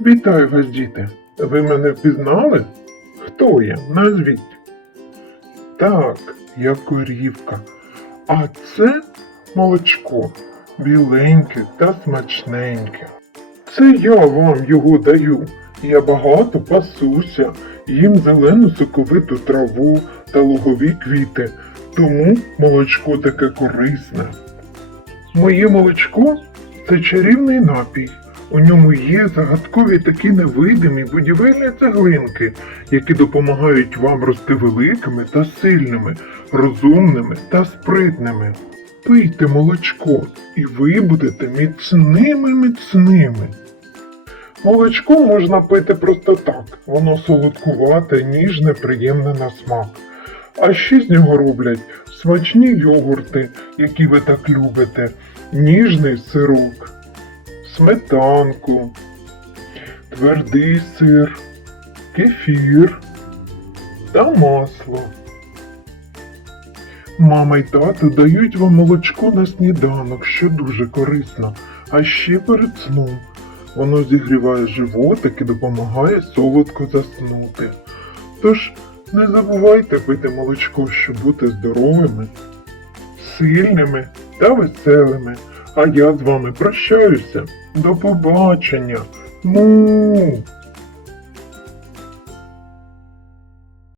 Вітаю вас, діти. Ви мене впізнали? Хто я? Назвіть. Так, я корівка. А це молочко біленьке та смачненьке. Це я вам його даю. Я багато пасуся, їм зелену соковиту траву та лугові квіти, тому молочко таке корисне. Моє молочко це чарівний напій. У ньому є загадкові такі невидимі будівельні цеглинки, які допомагають вам рости великими та сильними, розумними та спритними. Пийте молочко, і ви будете міцними міцними. Молочко можна пити просто так, воно солодкувате, ніжне, приємне на смак. А ще з нього роблять смачні йогурти, які ви так любите, ніжний сирок, сметанку, твердий сир, кефір та масло. Мама й тато дають вам молочко на сніданок, що дуже корисно, а ще перед сном. Воно зігріває животик і допомагає солодко заснути. Тож не забувайте пити молочко, щоб бути здоровими, сильними та веселими. А я з вами прощаюся. До побачення. Му!